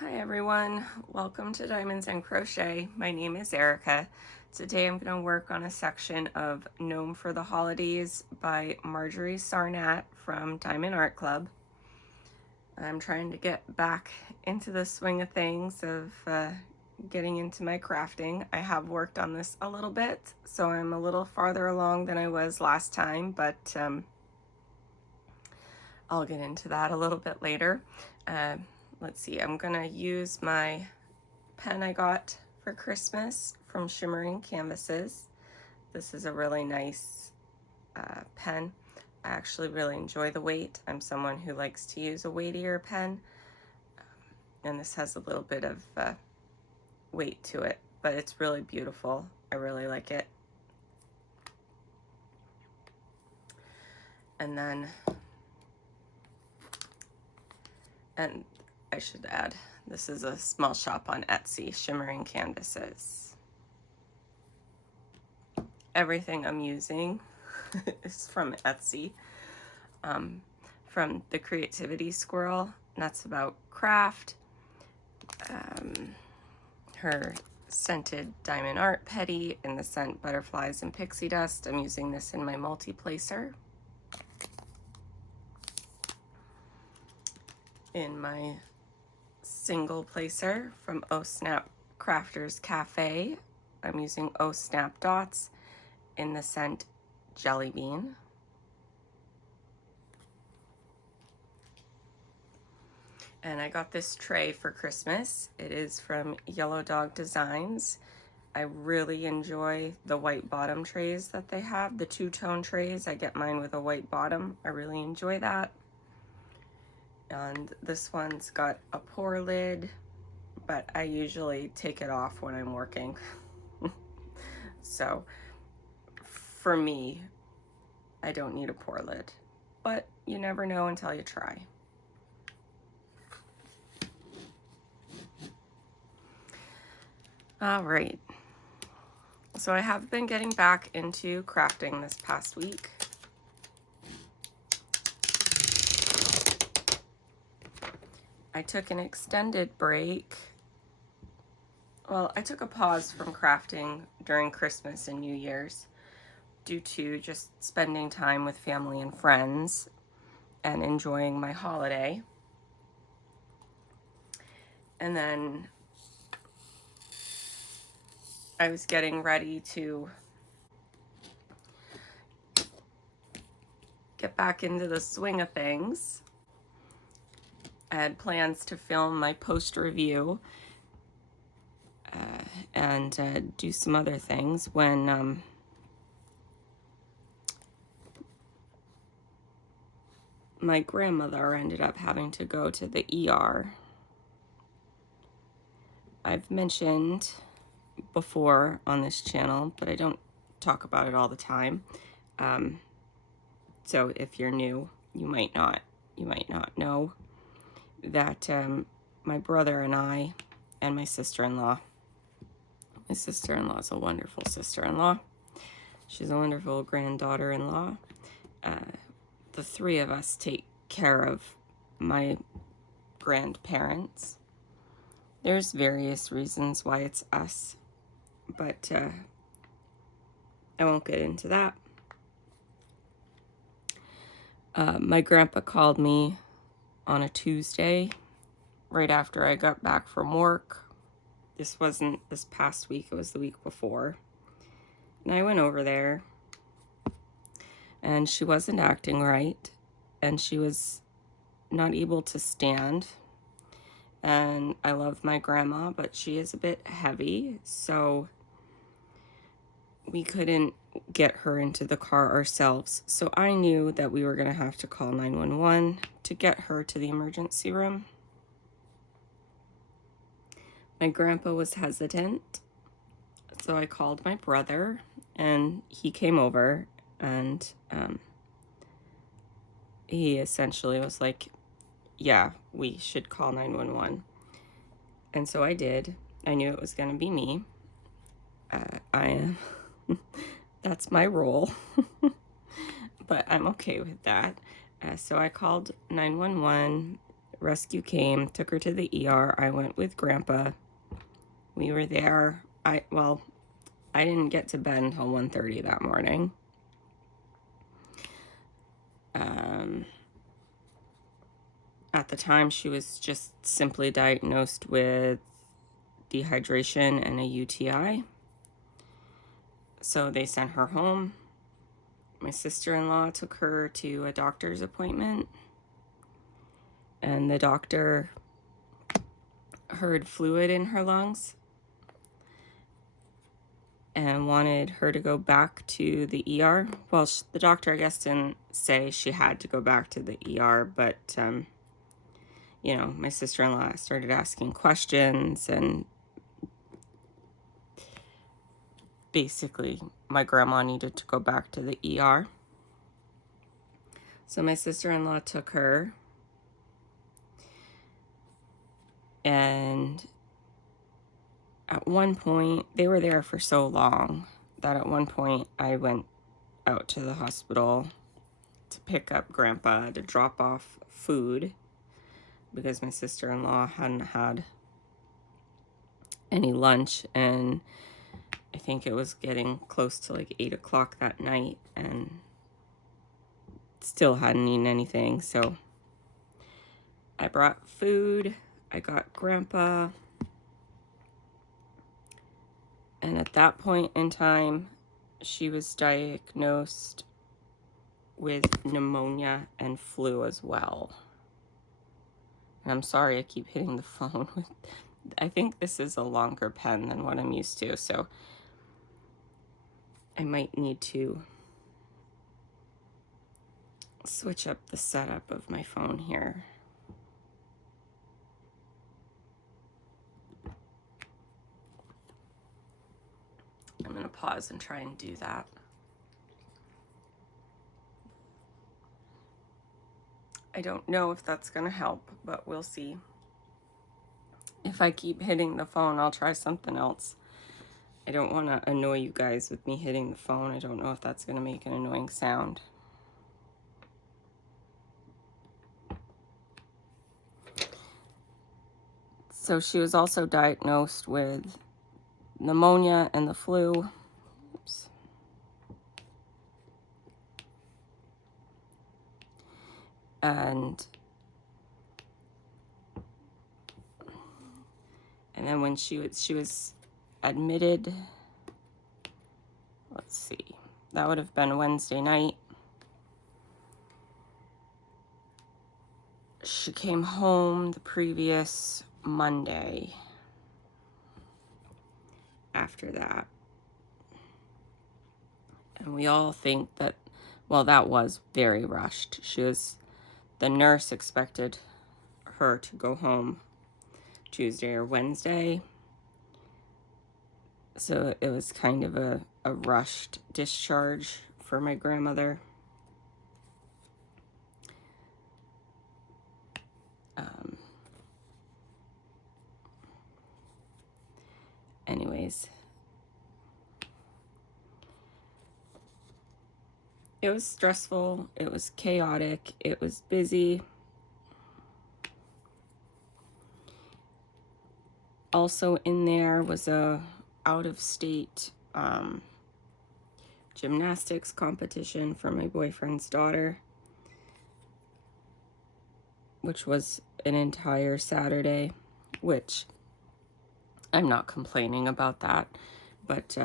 Hi everyone, welcome to Diamonds and Crochet. My name is Erica. Today I'm going to work on a section of Gnome for the Holidays by Marjorie Sarnat from Diamond Art Club. I'm trying to get back into the swing of things of getting into my crafting. I have worked on this a little bit, so I'm a little farther along than I was last time, but I'll get into that a little bit later. Let's see, I'm gonna use my pen I got for Christmas from Shimmering Canvases. This is a really nice pen. I actually really enjoy the weight. I'm someone who likes to use a weightier pen, and this has a little bit of weight to it, but it's really beautiful. I really like it. And I should add, this is a small shop on Etsy, Shimmering Canvases. Everything I'm using is from Etsy. From the Creativity Squirrel, that's about craft. Her scented diamond art petty in the scent Butterflies and Pixie Dust. I'm using this in my multi-placer. In my single placer from Oh Snap Crafters Cafe, I'm using Oh Snap Dots in the scent Jelly Bean. And I got this tray for Christmas. It is from Yellow Dog Designs. I really enjoy the white bottom trays that they have, the two-tone trays. I get mine with a white bottom. I really enjoy that. And this one's got a pour lid, but I usually take it off when I'm working. So for me, I don't need a pour lid, but you never know until you try. All right, so I have been getting back into crafting this past week. I took an extended break. Well, I took a pause from crafting during Christmas and New Year's due to just spending time with family and friends and enjoying my holiday. And then I was getting ready to get back into the swing of things. I had plans to film my post review and do some other things when my grandmother ended up having to go to the ER. I've mentioned before on this channel, but I don't talk about it all the time. So if you're new, you might not know that my brother and I and my sister-in-law is a wonderful sister-in-law. She's a wonderful granddaughter-in-law. The three of us take care of my grandparents. There's various reasons why it's us, but I won't get into that. My grandpa called me on a Tuesday right after I got back from work. This wasn't this past week, it was the week before. And I went over there, and she wasn't acting right, and she was not able to stand. And I love my grandma, but she is a bit heavy, so we couldn't get her into the car ourselves. So I knew that we were going to have to call 911 to get her to the emergency room. My grandpa was hesitant, so I called my brother, and he came over, and he essentially was like, yeah, we should call 911. And so I did. I knew it was going to be me. That's my role, but I'm okay with that. So I called 911. rescue came, took her to the ER. I went with Grandpa. We were there. I didn't get to bed until 1:30 that morning. At the time, she was just simply diagnosed with dehydration and a UTI. So they sent her home. My sister-in-law took her to a doctor's appointment, and the doctor heard fluid in her lungs and wanted her to go back to the ER. Well, the doctor, I guess, didn't say she had to go back to the ER, but, you know, my sister-in-law started asking questions, and basically my grandma needed to go back to the ER. So my sister-in-law took her, and at one point, they were there for so long that at one point I went out to the hospital to pick up Grandpa to drop off food because my sister-in-law hadn't had any lunch, and I think it was getting close to like 8 o'clock that night and still hadn't eaten anything. So I brought food, I got Grandpa, and at that point in time, she was diagnosed with pneumonia and flu as well. And I'm sorry I keep hitting the phone. I think this is a longer pen than what I'm used to, so I might need to switch up the setup of my phone here. I'm going to pause and try and do that. I don't know if that's going to help, but we'll see. If I keep hitting the phone, I'll try something else. I don't want to annoy you guys with me hitting the phone. I don't know if that's going to make an annoying sound. So she was also diagnosed with pneumonia and the flu. Oops. And then when she was admitted, let's see, that would have been Wednesday night. She came home the previous Monday after that. And we all think that, well, that was very rushed. The nurse expected her to go home Tuesday or Wednesday. So it was kind of a rushed discharge for my grandmother. Anyways, it was stressful, it was chaotic, it was busy. Also in there was a out-of-state gymnastics competition for my boyfriend's daughter, which was an entire Saturday, which I'm not complaining about that, but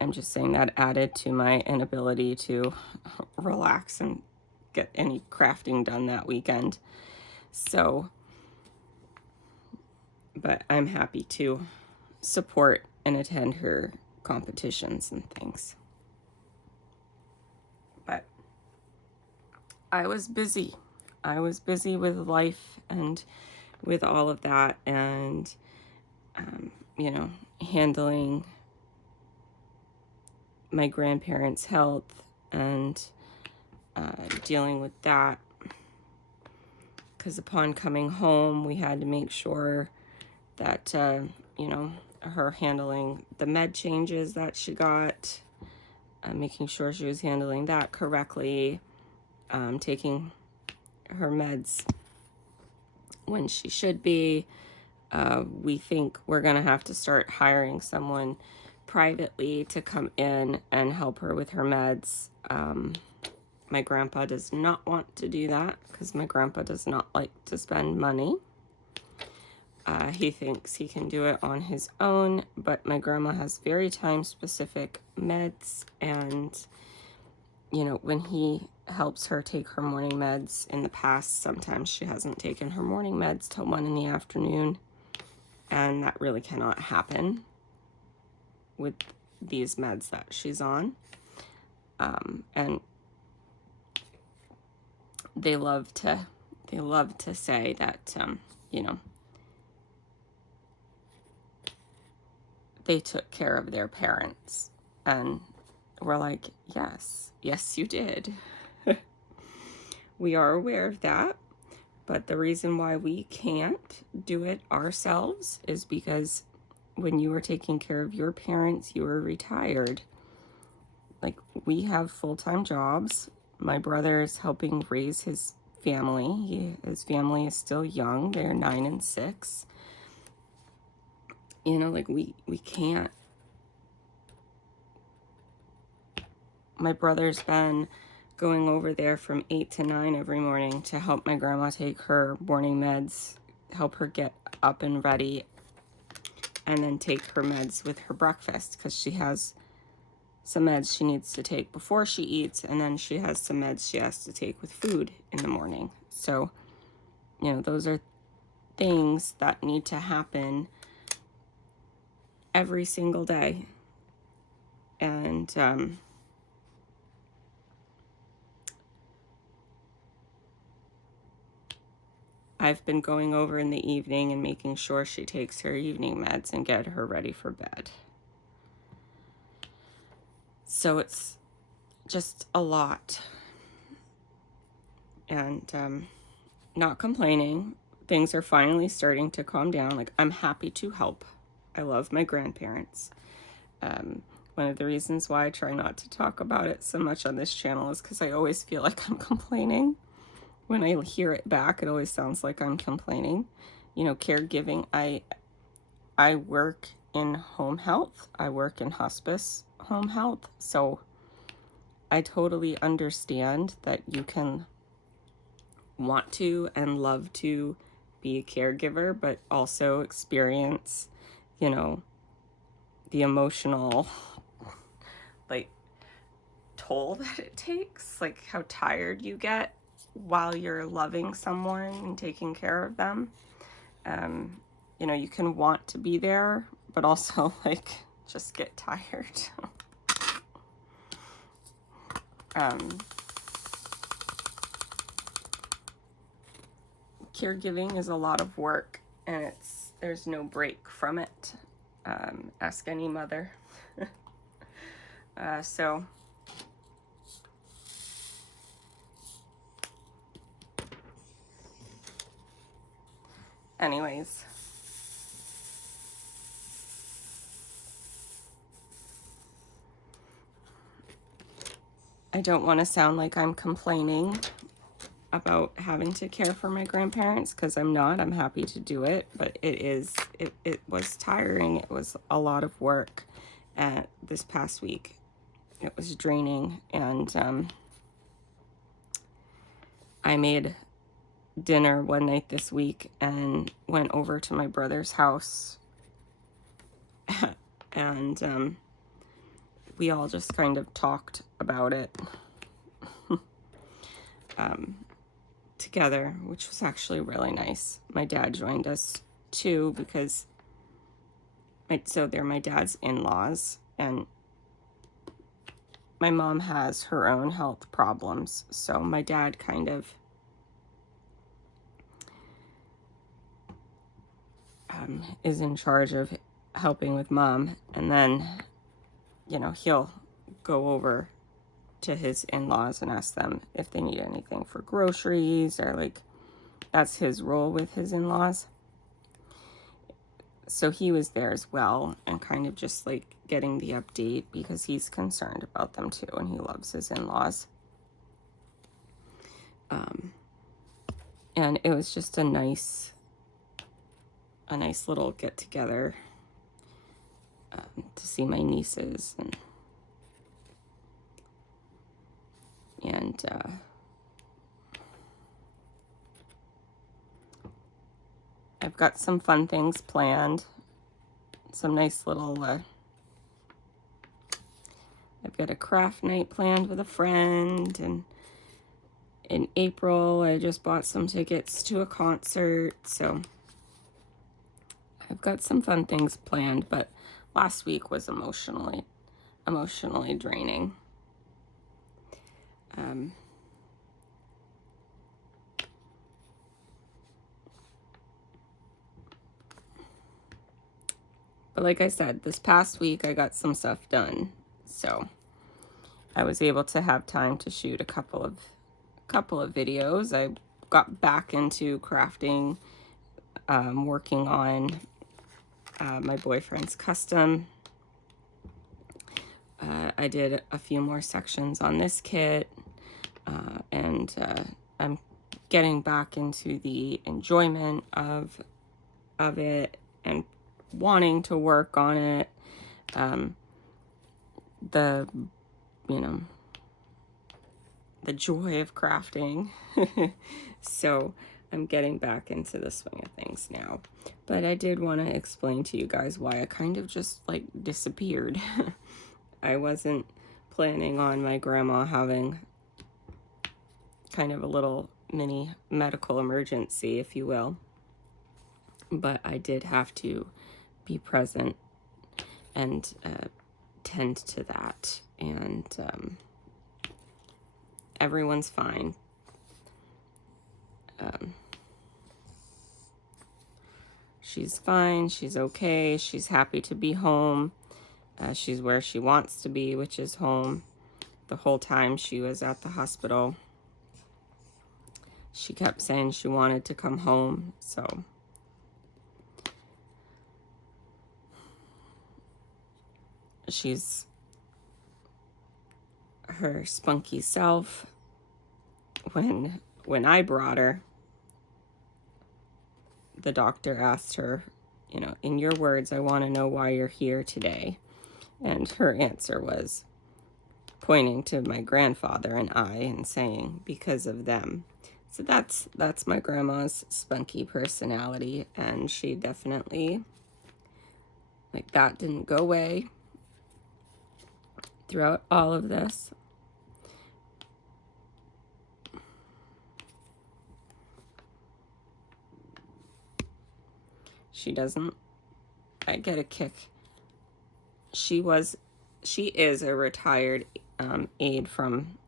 I'm just saying that added to my inability to relax and get any crafting done that weekend. So, but I'm happy to support and attend her competitions and things. But I was busy. I was busy with life and with all of that, and you know, handling my grandparents' health and dealing with that, because upon coming home we had to make sure that you know, her handling the med changes that she got, making sure she was handling that correctly, taking her meds when she should be. We think we're going to have to start hiring someone privately to come in and help her with her meds. My grandpa does not want to do that because my grandpa does not like to spend money. He thinks he can do it on his own, but my grandma has very time-specific meds, and, you know, when he helps her take her morning meds in the past, sometimes she hasn't taken her morning meds till 1 in the afternoon, and that really cannot happen with these meds that she's on. And they love to say that, you know, they took care of their parents. And we're like, yes, you did. We are aware of that. But the reason why we can't do it ourselves is because when you were taking care of your parents, you were retired. Like, we have full-time jobs. My brother is helping raise his family. His family is still young. They're 9 and 6. You know, like, we can't. My brother's been going over there from 8 to 9 every morning to help my grandma take her morning meds, help her get up and ready, and then take her meds with her breakfast, because she has some meds she needs to take before she eats, and then she has some meds she has to take with food in the morning. So, you know, those are things that need to happen every single day. And I've been going over in the evening and making sure she takes her evening meds and get her ready for bed. So it's just a lot. And not complaining. Things are finally starting to calm down. Like, I'm happy to help. I love my grandparents. One of the reasons why I try not to talk about it so much on this channel is because I always feel like I'm complaining. When I hear it back, it always sounds like I'm complaining. You know, caregiving, I work in home health. I work in hospice home health. So I totally understand that you can want to and love to be a caregiver, but also experience, you know, the emotional, like, toll that it takes, like how tired you get while you're loving someone and taking care of them. You know, you can want to be there, but also, like, just get tired. Caregiving is a lot of work, and there's no break from it. Ask any mother. So anyways, I don't want to sound like I'm complaining about having to care for my grandparents, because I'm not. I'm happy to do it, but it was tiring. It was a lot of work this past week. It was draining, and I made dinner one night this week and went over to my brother's house, and we all just kind of talked about it together, which was actually really nice. My dad joined us too, because they're my dad's in-laws, and my mom has her own health problems, so my dad kind of is in charge of helping with mom, and then, you know, he'll go over to his in-laws and ask them if they need anything for groceries, or, like, that's his role with his in-laws. So he was there as well, and kind of just, like, getting the update, because he's concerned about them too, and he loves his in-laws. And it was just a nice little get together to see my nieces and I've got some fun things planned. Some nice little I've got a craft night planned with a friend, and in April I just bought some tickets to a concert, so I've got some fun things planned, but last week was emotionally draining. But like I said, this past week I got some stuff done, so I was able to have time to shoot a couple of videos. I got back into crafting, working on my boyfriend's custom. I did a few more sections on this kit, and I'm getting back into the enjoyment of it and wanting to work on it. The joy of crafting. So I'm getting back into the swing of things now. But I did want to explain to you guys why I kind of just like disappeared. I wasn't planning on my grandma having kind of a little mini medical emergency, if you will. But I did have to be present and tend to that. And everyone's fine. She's fine. She's okay. She's happy to be home. She's where she wants to be, which is home. The whole time she was at the hospital, she kept saying she wanted to come home. So she's her spunky self. When I brought her, the doctor asked her, in your words, I want to know why you're here today. And her answer was pointing to my grandfather and I and saying, because of them. So that's my grandma's spunky personality, and she definitely, like, that didn't go away throughout all of this. She doesn't, I get a kick. She is a retired aide from,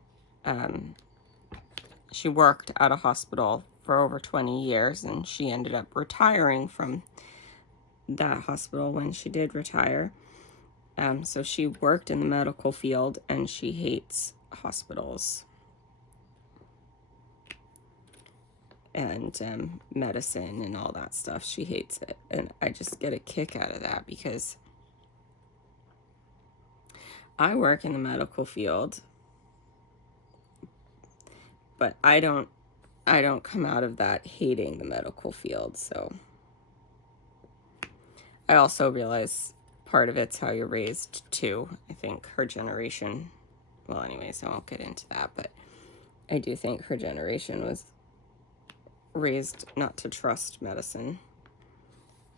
she worked at a hospital for over 20 years, and she ended up retiring from that hospital when she did retire. So she worked in the medical field, and she hates hospitals and medicine and all that stuff. She hates it, and I just get a kick out of that because I work in the medical field, but I don't come out of that hating the medical field. So I also realize part of it's how you're raised too. I think her generation, well, anyways, I won't get into that, but I do think her generation was raised not to trust medicine.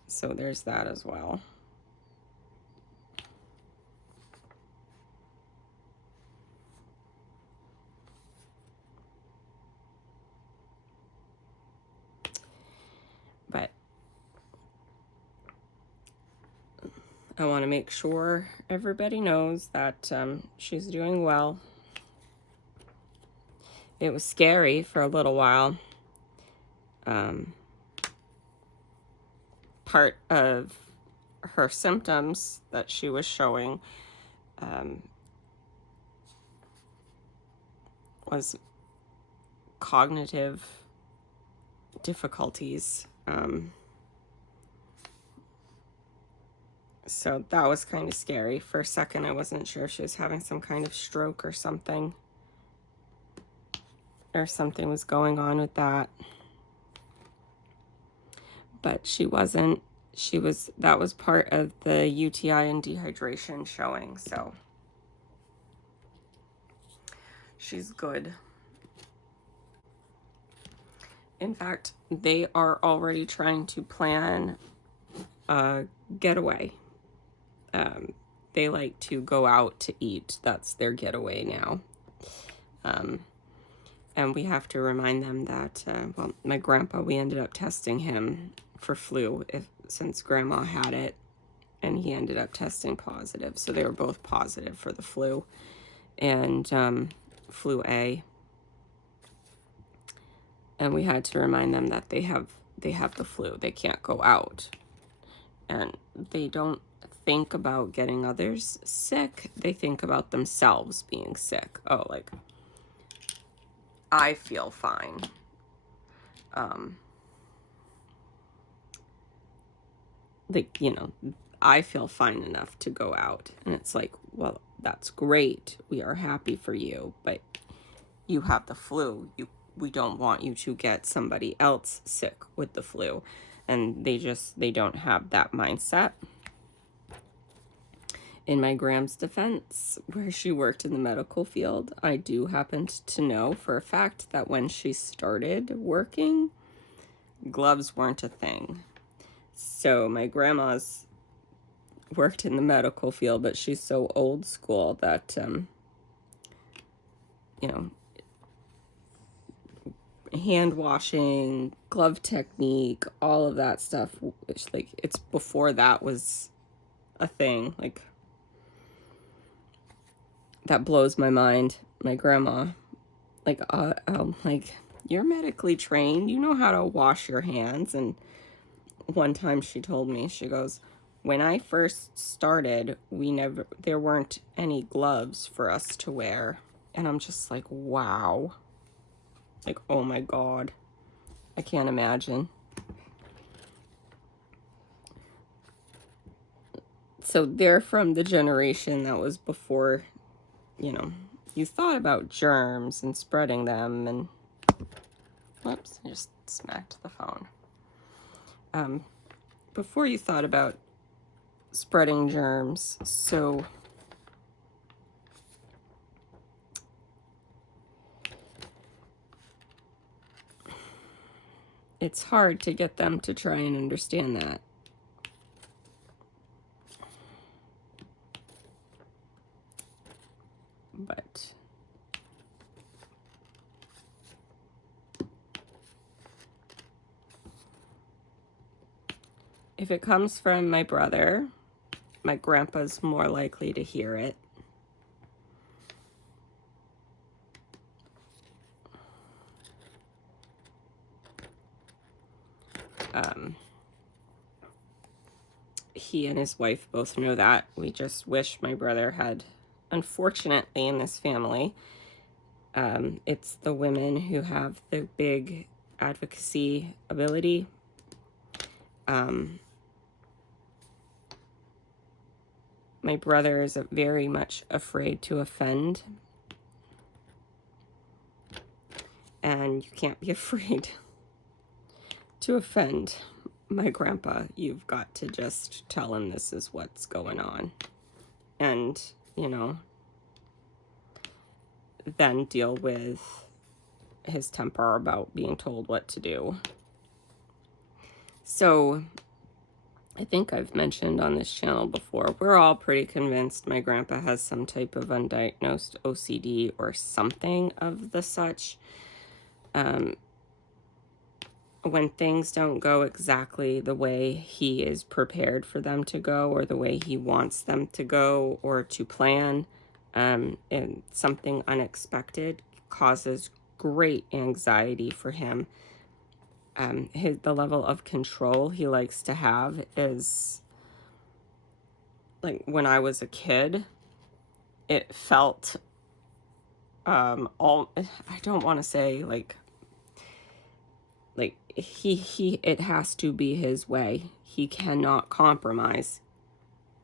So there's that as well. But I want to make sure everybody knows that she's doing well. It was scary for a little while. Part of her symptoms that she was showing was cognitive difficulties. So that was kind of scary. For a second, I wasn't sure if she was having some kind of stroke or something. Or something was going on with that. but she wasn't. That was part of the UTI and dehydration showing, so she's good. In fact, they are already trying to plan a getaway. They like to go out to eat. That's their getaway now. And we have to remind them that, well, my grandpa, we ended up testing him for flu since grandma had it, and he ended up testing positive. So they were both positive for the flu and flu A. And we had to remind them that they have the flu. They can't go out. And they don't think about getting others sick. They think about themselves being sick. Oh, like, I feel fine. Like, you know, I feel fine enough to go out. And it's like, well, that's great. We are happy for you, but you have the flu. We don't want you to get somebody else sick with the flu. And they don't have that mindset. In my Gram's defense, where she worked in the medical field, I do happen to know for a fact that when she started working, gloves weren't a thing. So my grandma's worked in the medical field, but she's so old school that, you know, hand washing, glove technique, all of that stuff, it's before that was a thing. Like, that blows my mind. My grandma, like, you're medically trained, you know how to wash your hands. And one time she told me, she goes, when I first started, there weren't any gloves for us to wear. And I'm just like, wow. Like, oh my God, I can't imagine. So they're from the generation that was before, you know, you thought about germs and spreading them. And whoops, I just smacked the phone. Before you thought about spreading germs, so it's hard to get them to try and understand that. But if it comes from my brother, my grandpa's more likely to hear it. He and his wife both know that. We just wish my brother had, unfortunately, in this family, it's the women who have the big advocacy ability. My brother is very much afraid to offend. And you can't be afraid to offend my grandpa. You've got to just tell him this is what's going on. And, you know, then deal with his temper about being told what to do. So I think I've mentioned on this channel before, we're all pretty convinced my grandpa has some type of undiagnosed OCD or something of the such. When things don't go exactly the way he is prepared for them to go, or the way he wants them to go, or to plan, and something unexpected causes great anxiety for him. The level of control he likes to have is, like, when I was a kid, it felt I don't want to say like it has to be his way. He cannot compromise.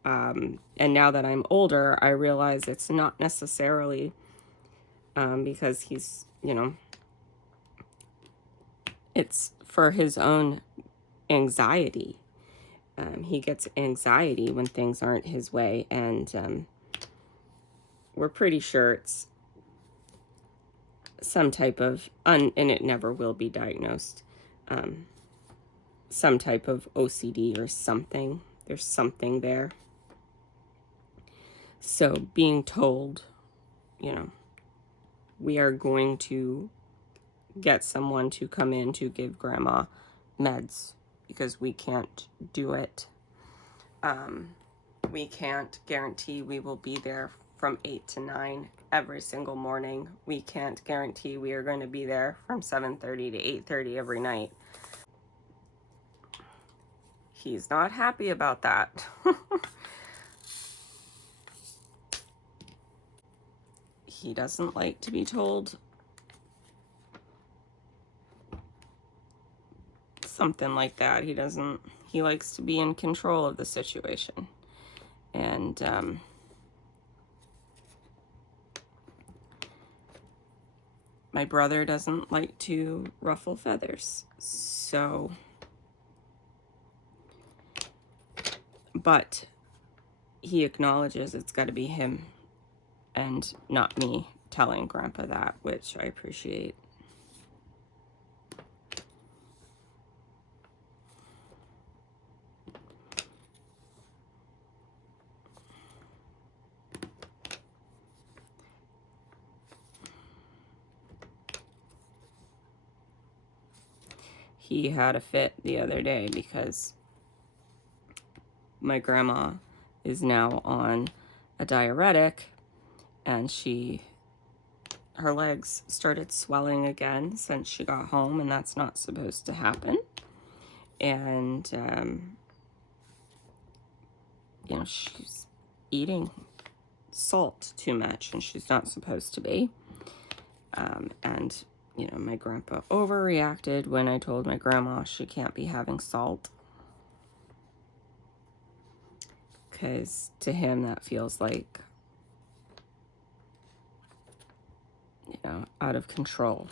And now that I'm older, I realize it's not necessarily because he's, you know, it's for his own anxiety. He gets anxiety when things aren't his way, and we're pretty sure it's some type of, and it never will be diagnosed, some type of OCD or something. There's something there. So being told, you know, we are going to get someone to come in to give grandma meds because we can't do it. We can't guarantee we will be there from 8 to 9 every single morning. We can't guarantee we are going to be there from 7:30 to 8:30 every night. He's not happy about that. He doesn't like to be told something like that. He likes to be in control of the situation. And my brother doesn't like to ruffle feathers. So, but he acknowledges it's got to be him and not me telling Grandpa that, which I appreciate. He had a fit the other day because my grandma is now on a diuretic, and her legs started swelling again since she got home, and that's not supposed to happen. And you know, she's eating salt too much, and she's not supposed to be. And you know, my grandpa overreacted when I told my grandma she can't be having salt, because to him that feels like, you know, out of control.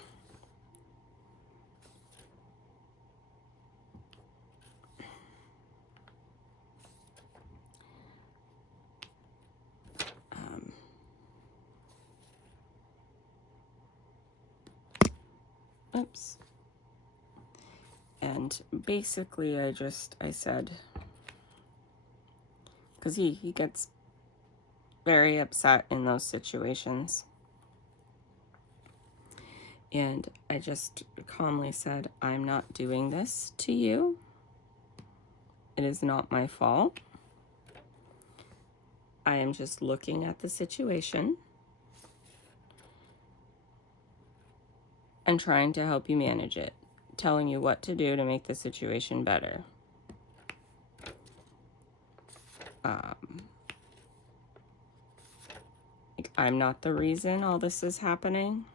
Oops. And basically I said, because he gets very upset in those situations. And I just calmly said, I'm not doing this to you. It is not my fault. I am just looking at the situation and trying to help you manage it, telling you what to do to make the situation better. I'm not the reason all this is happening,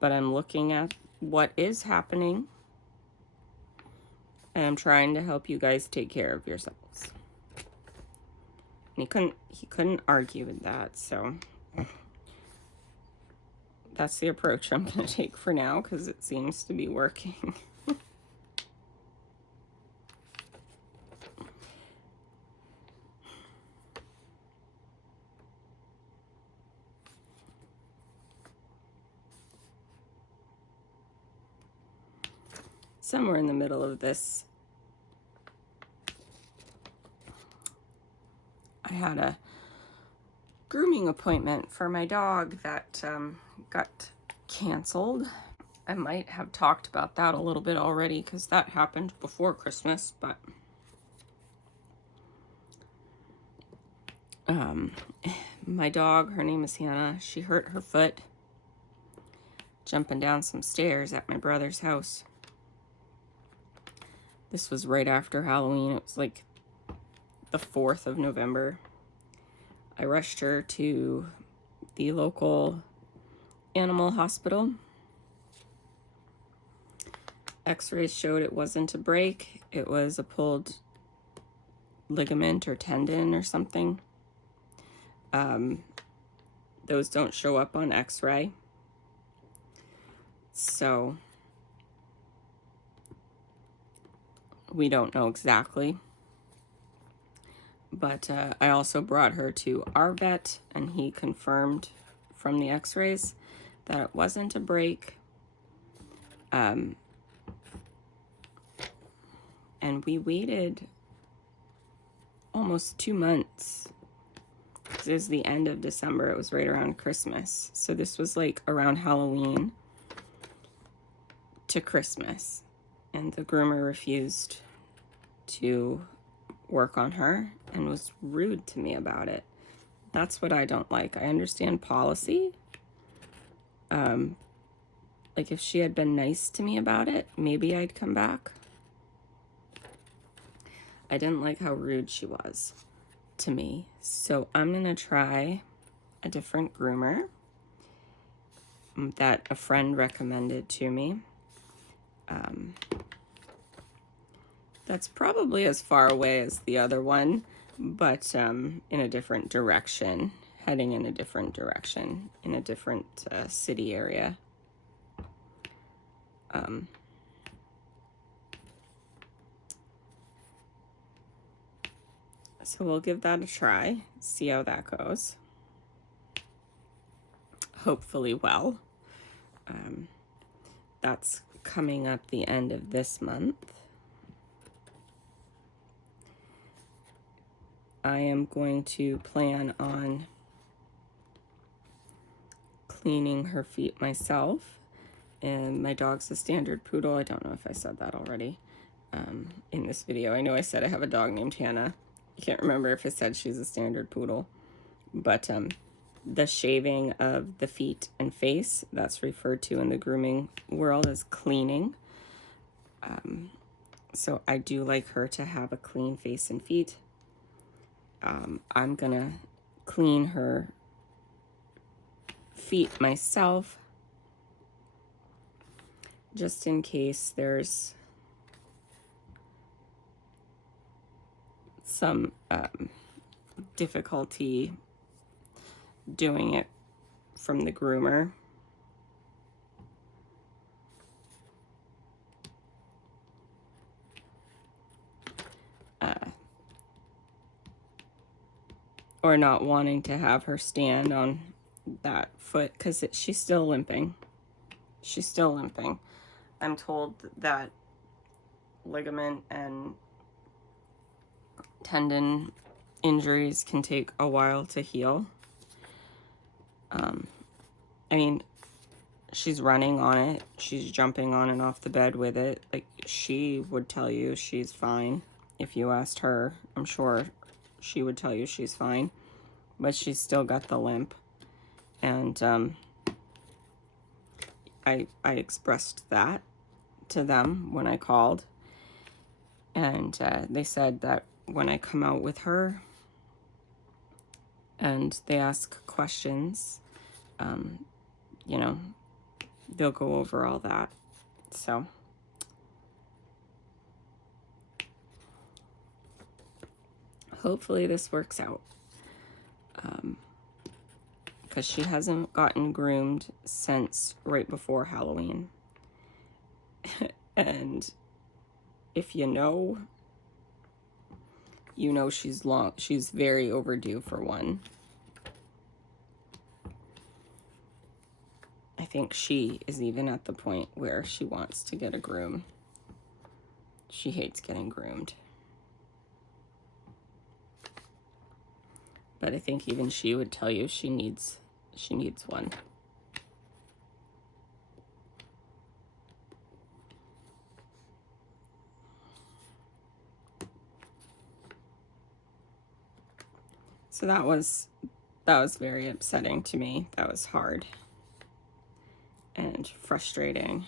but I'm looking at what is happening, and I'm trying to help you guys take care of yourselves. And he couldn't argue with that, so that's the approach I'm going to take for now, because it seems to be working. Somewhere in the middle of this, I had a grooming appointment for my dog that got canceled. I might have talked about that a little bit already because that happened before Christmas, but my dog, her name is Hannah, she hurt her foot jumping down some stairs at my brother's house. This was right after Halloween. It was like the 4th of November. I rushed her to the local animal hospital. X-rays showed it wasn't a break. It was a pulled ligament or tendon or something. Those don't show up on X-ray. So We don't know exactly. But I also brought her to our vet, and he confirmed from the x-rays that it wasn't a break. And we waited almost 2 months. It was the end of December. It was right around Christmas. So this was like around Halloween to Christmas. And the groomer refused to work on her and was rude to me about it. That's what I don't like. I understand policy. Like if she had been nice to me about it, maybe I'd come back. I didn't like how rude she was to me. So I'm gonna try a different groomer that a friend recommended to me. That's probably as far away as the other one, but in a different direction, heading in a different direction, in a different city area. So we'll give that a try, see how that goes. Hopefully well. That's coming up the end of this month. I am going to plan on cleaning her feet myself. And my dog's a standard poodle. I don't know if I said that already in this video. I know I said I have a dog named Hannah. I can't remember if I said she's a standard poodle. But the shaving of the feet and face, that's referred to in the grooming world as cleaning. So I do like her to have a clean face and feet. I'm gonna clean her feet myself, just in case there's some difficulty doing it from the groomer. Or not wanting to have her stand on that foot because she's still limping. She's still limping. I'm told that ligament and tendon injuries can take a while to heal. I mean, she's running on it. She's jumping on and off the bed with it. Like, she would tell you she's fine. If you asked her, I'm sure she would tell you she's fine. But she's still got the limp. And I expressed that to them when I called. And they said that when I come out with her and they ask questions, you know, they'll go over all that. So hopefully this works out. Because she hasn't gotten groomed since right before Halloween. And if you know she's very overdue for one. I think she is even at the point where she wants to get a groom. She hates getting groomed. But I think even she would tell you she needs one. So that was very upsetting to me. That was hard and frustrating.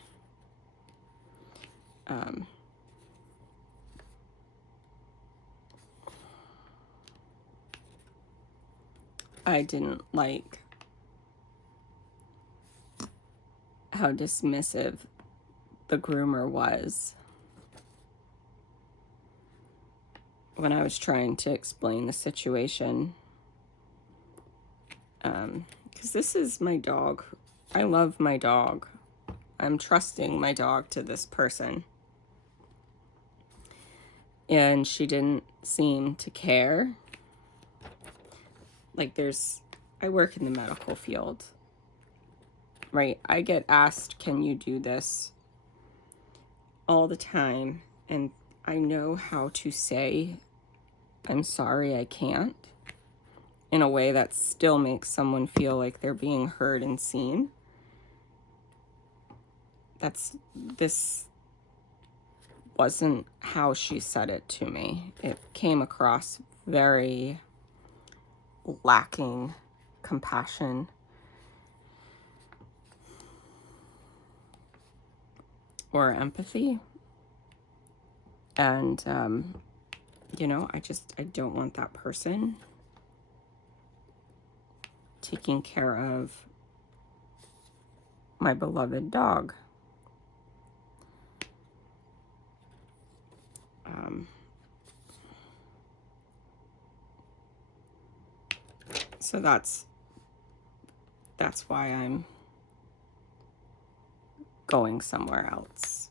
I didn't like how dismissive the groomer was when I was trying to explain the situation. Because this is my dog. I love my dog. I'm trusting my dog to this person. and she didn't seem to care. Like, I work in the medical field, right? I get asked, can you do this, all the time, and I know how to say, I'm sorry, I can't, in a way that still makes someone feel like they're being heard and seen. This wasn't how she said it to me. It came across very lacking compassion or empathy. And, you know, I don't want that person taking care of my beloved dog. So that's why I'm going somewhere else.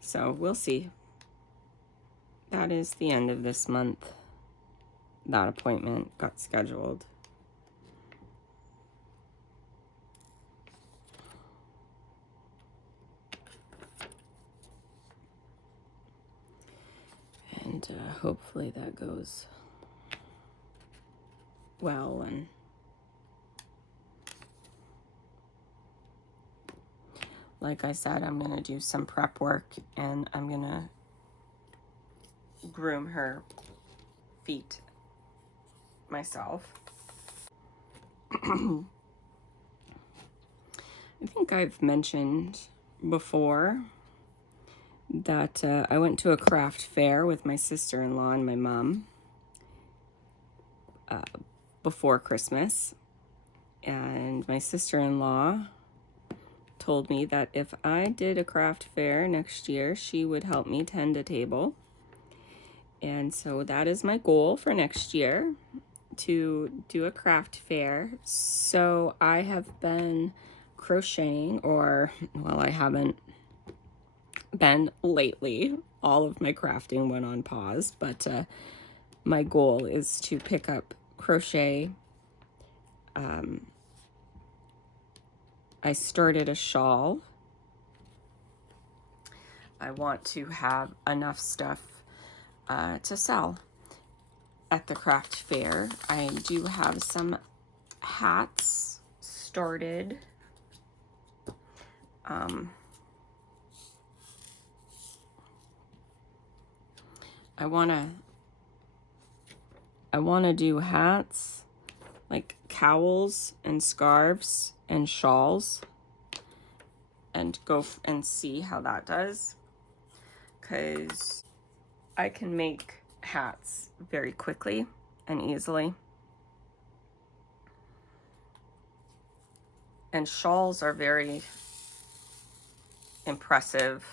So we'll see. That is the end of this month. That appointment got scheduled. And hopefully that goes well. And like I said, I'm going to do some prep work, and I'm going to groom her feet myself. I think I've mentioned before that I went to a craft fair with my sister-in-law and my mom before Christmas, and my sister-in-law told me that if I did a craft fair next year, she would help me tend a table. And so that is my goal for next year, to do a craft fair. So I have been crocheting, or, well, I haven't been lately. All of my crafting went on pause, but my goal is to pick up crochet. I started a shawl. I want to have enough stuff to sell at the craft fair. I do have some hats started. I wanna do hats, like cowls and scarves and shawls, and go and see how that does, because I can make hats very quickly and easily, and shawls are very impressive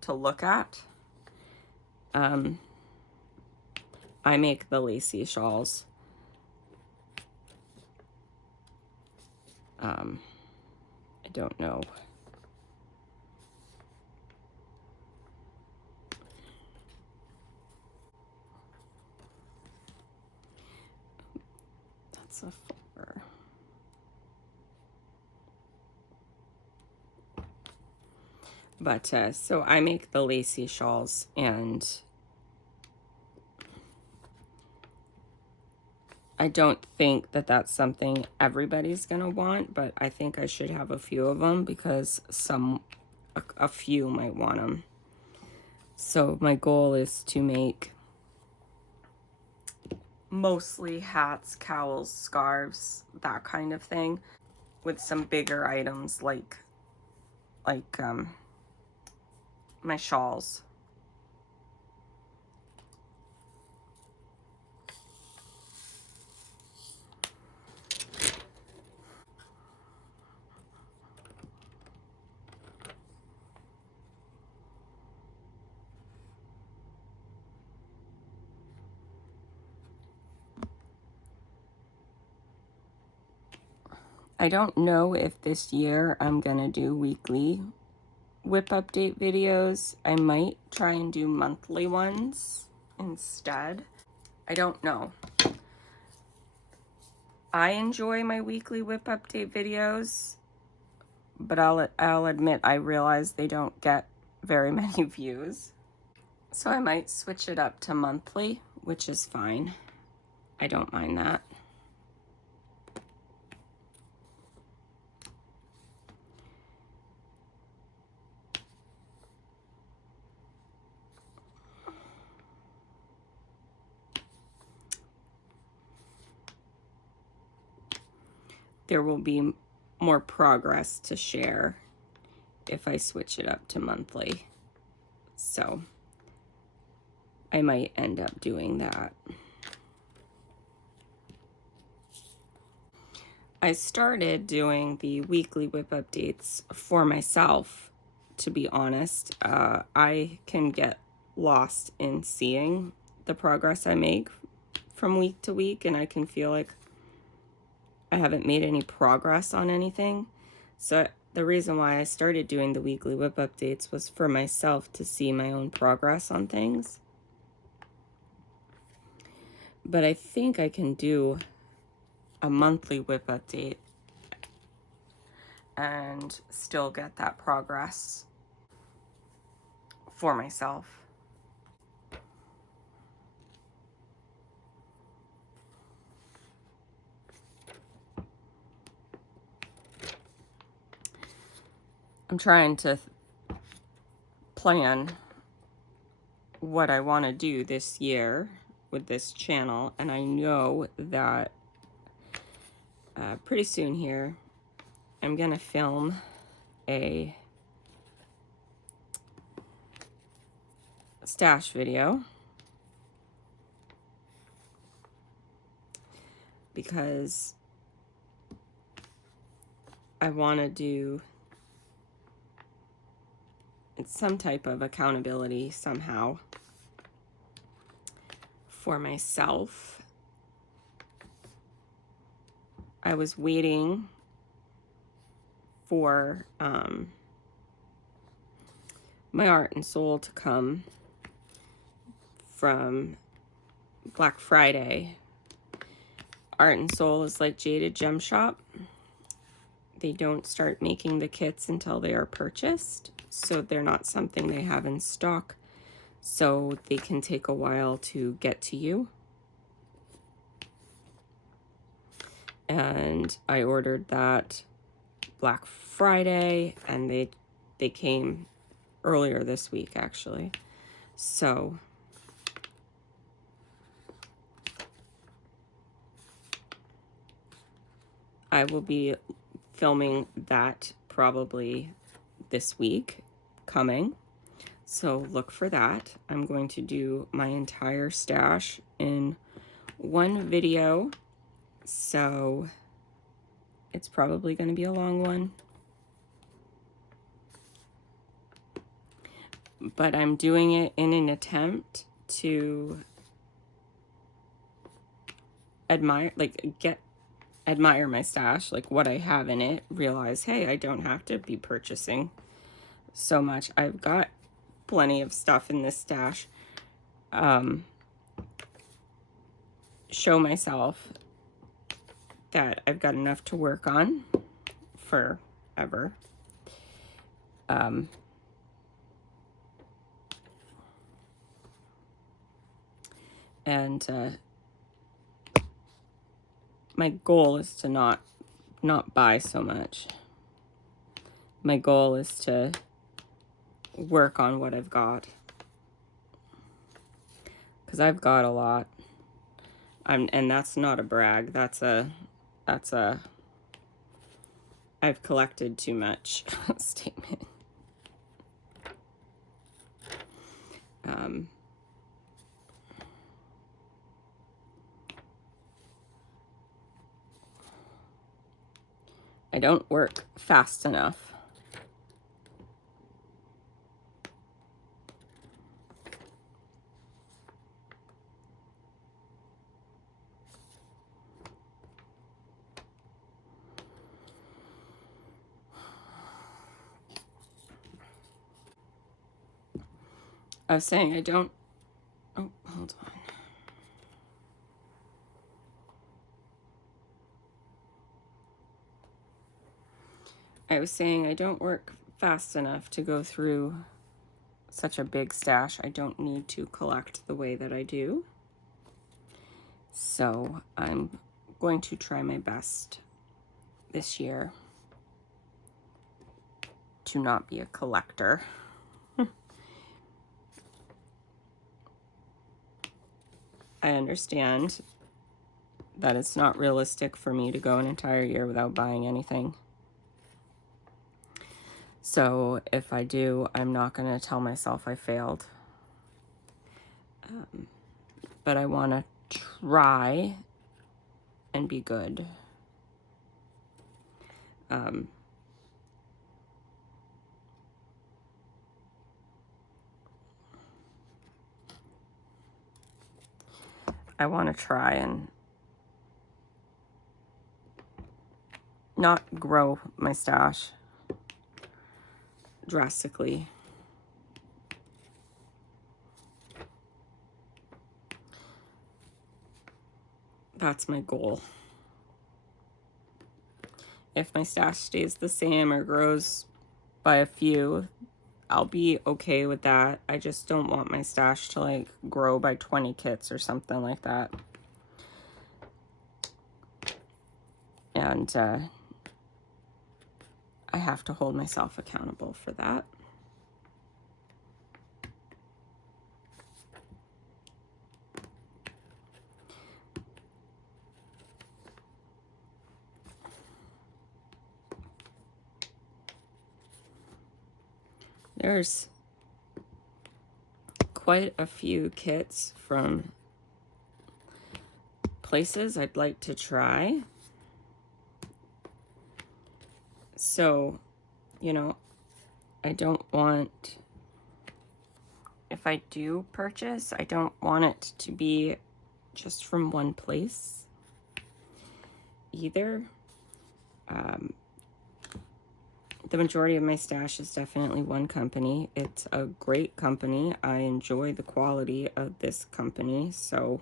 to look at. I make the lacy shawls. I don't know. That's a folder. But so I make the lacy shawls, and I don't think that that's something everybody's gonna want, but I think I should have a few of them because a few might want them. So my goal is to make mostly hats, cowls, scarves, that kind of thing, with some bigger items like my shawls. I don't know if this year I'm gonna do weekly WIP update videos. I might try and do monthly ones instead. I don't know. I enjoy my weekly WIP update videos, but I'll admit I realize they don't get very many views. So I might switch it up to monthly, which is fine. I don't mind that. There will be more progress to share if I switch it up to monthly. So I might end up doing that. I started doing the weekly WIP updates for myself, to be honest. I can get lost in seeing the progress I make from week to week, and I can feel like I haven't made any progress on anything. So the reason why I started doing the weekly WIP updates was for myself to see my own progress on things. But I think I can do a monthly WIP update and still get that progress for myself. I'm trying to plan what I want to do this year with this channel, and I know that pretty soon here I'm gonna film a stash video, because I want to do some type of accountability somehow for myself. I was waiting for my Art and Soul to come from Black Friday. Art and Soul is like Jaded Gem Shop. They don't start making the kits until they are purchased, so they're not something they have in stock, so they can take a while to get to you. And I ordered that Black Friday, and they came earlier this week, actually. So I will be filming that probably this week coming. So look for that. I'm going to do my entire stash in one video. So it's probably going to be a long one. But I'm doing it in an attempt to admire my stash, like what I have in it, realize, hey, I don't have to be purchasing so much. I've got plenty of stuff in this stash. Show myself that I've got enough to work on forever. And my goal is to not buy so much. My goal is to work on what I've got, because I've got a lot. And that's not a brag. That's a I've collected too much statement. I don't work fast enough. I was saying I don't, oh, hold on. I was saying I don't work fast enough to go through such a big stash. I don't need to collect the way that I do. So I'm going to try my best this year to not be a collector. I understand that it's not realistic for me to go an entire year without buying anything. So if I do, I'm not going to tell myself I failed. But I want to try and be good. I want to try and not grow my stash drastically. That's my goal. If my stash stays the same or grows by a few, I'll be okay with that. I just don't want my stash to like grow by 20 kits or something like that. And I have to hold myself accountable for that. There's quite a few kits from places I'd like to try. So, you know, I don't want, if I do purchase, I don't want it to be just from one place either. The majority of my stash is definitely one company. It's a great company. I enjoy the quality of this company. So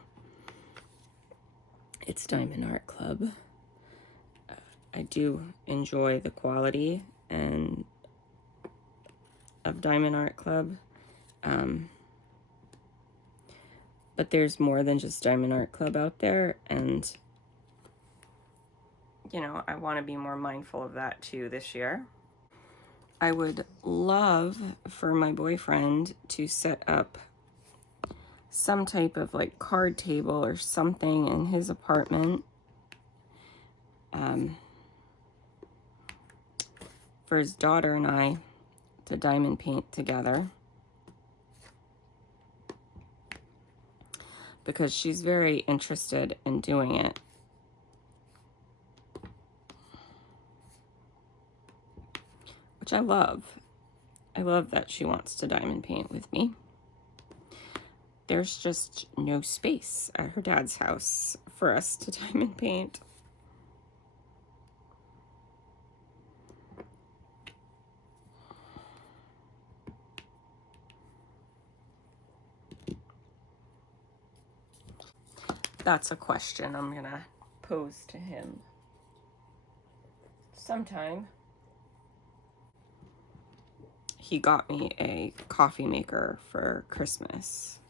it's Diamond Art Club. I do enjoy the quality and of Diamond Art Club. But there's more than just Diamond Art Club out there. And, you know, I want to be more mindful of that too this year. I would love for my boyfriend to set up some type of like card table or something in his apartment for his daughter and I to diamond paint together, because she's very interested in doing it. Which I love. I love that she wants to diamond paint with me. There's just no space at her dad's house for us to diamond paint. That's a question I'm gonna pose to him sometime. He got me a coffee maker for Christmas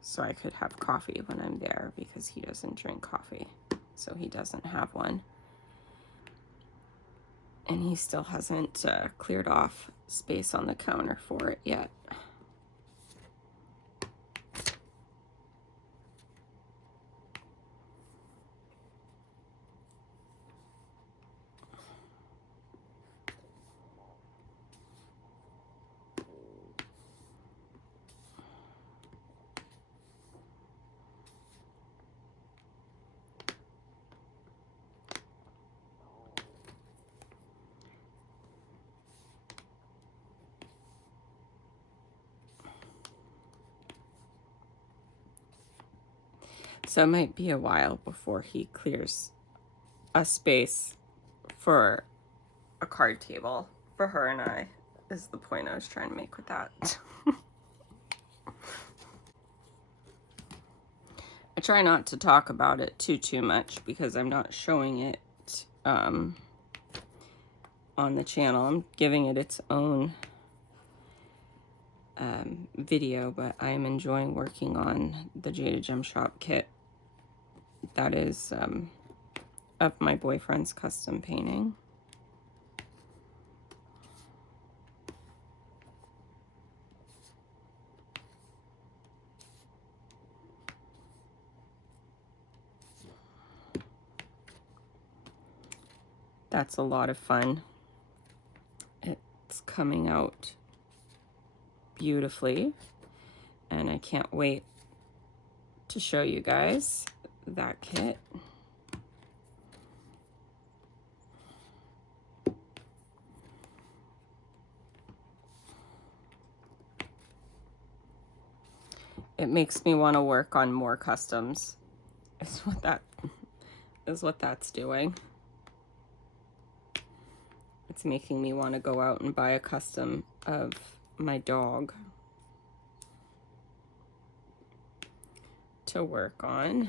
so I could have coffee when I'm there, because he doesn't drink coffee, so he doesn't have one. And he still hasn't cleared off space on the counter for it yet. So it might be a while before he clears a space for a card table for her and I, is the point I was trying to make with that. I try not to talk about it too much because I'm not showing it on the channel. I'm giving it its own video, but I'm enjoying working on the Jada Gem Shop kit that is of my boyfriend's custom painting. That's a lot of fun. It's coming out beautifully, and I can't wait to show you guys that kit. It makes me want to work on more customs. Is what that's doing. It's making me want to go out and buy a custom of my dog to work on.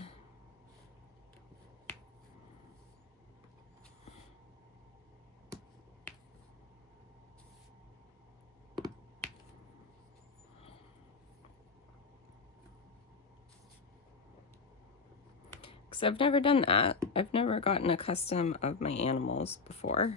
Because I've never done that. I've never gotten a custom of my animals before.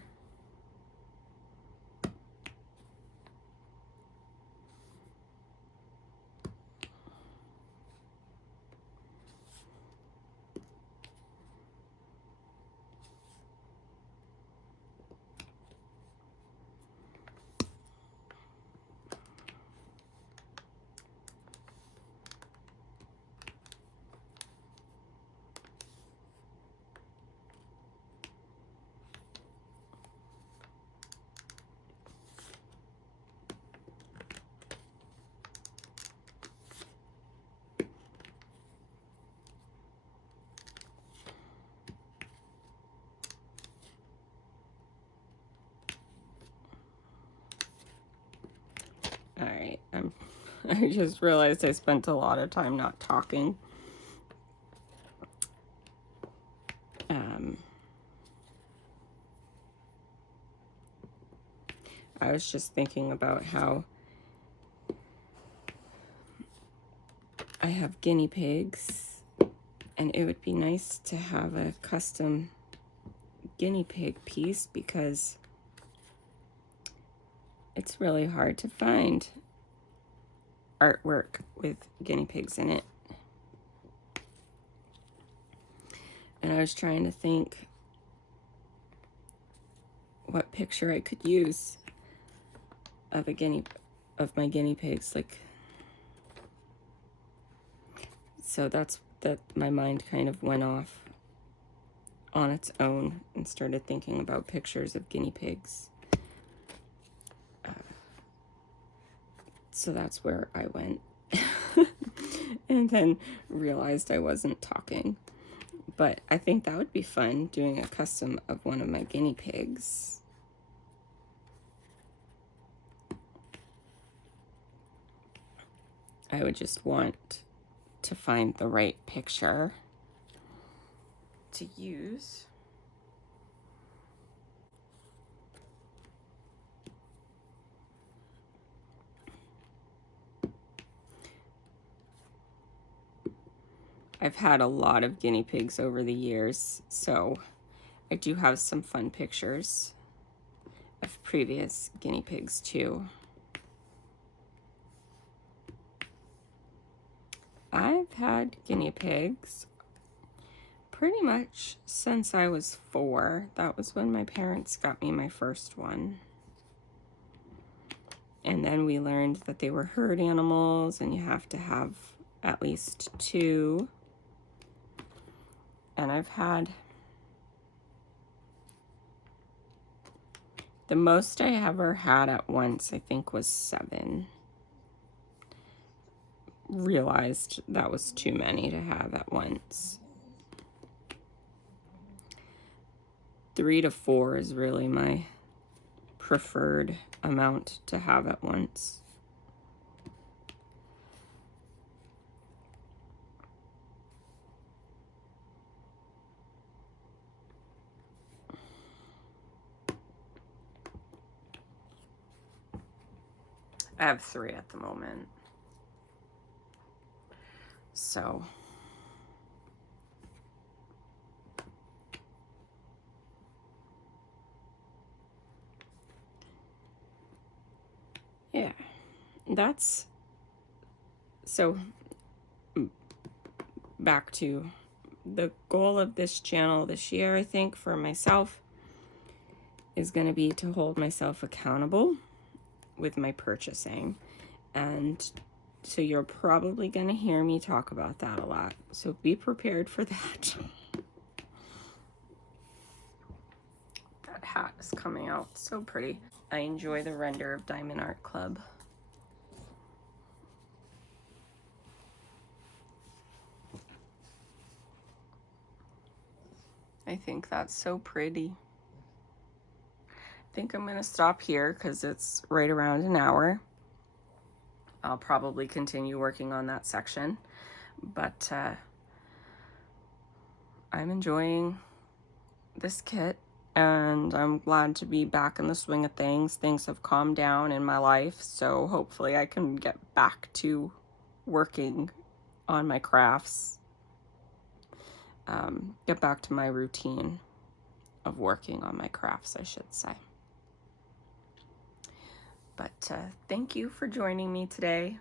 All right, I just realized I spent a lot of time not talking. I was just thinking about how I have guinea pigs, and it would be nice to have a custom guinea pig piece because it's really hard to find artwork with guinea pigs in it. And I was trying to think what picture I could use of my guinea pigs, like, so that's that my mind kind of went off on its own and started thinking about pictures of guinea pigs. So that's where I went. And then realized I wasn't talking. But I think that would be fun, doing a custom of one of my guinea pigs. I would just want to find the right picture to use. I've had a lot of guinea pigs over the years, so I do have some fun pictures of previous guinea pigs too. I've had guinea pigs pretty much since I was 4. That was when my parents got me my first one. And then we learned that they were herd animals and you have to have at least 2. And I've had, the most I ever had at once, I think, was 7. Realized that was too many to have at once. 3 to 4 is really my preferred amount to have at once. I have 3 at the moment. So yeah, that's so back to the goal of this channel this year, I think, for myself is going to be to hold myself accountable with my purchasing. And so you're probably going to hear me talk about that a lot. So be prepared for that. That hat is coming out so pretty. I enjoy the render of Diamond Art Club. I think that's so pretty. I think I'm going to stop here because it's right around an hour. I'll probably continue working on that section, but I'm enjoying this kit, and I'm glad to be back in the swing of things. Things have calmed down in my life, so hopefully I can get back to working on my crafts, get back to my routine of working on my crafts, I should say. But thank you for joining me today.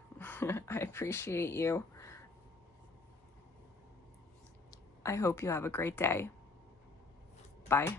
I appreciate you. I hope you have a great day. Bye.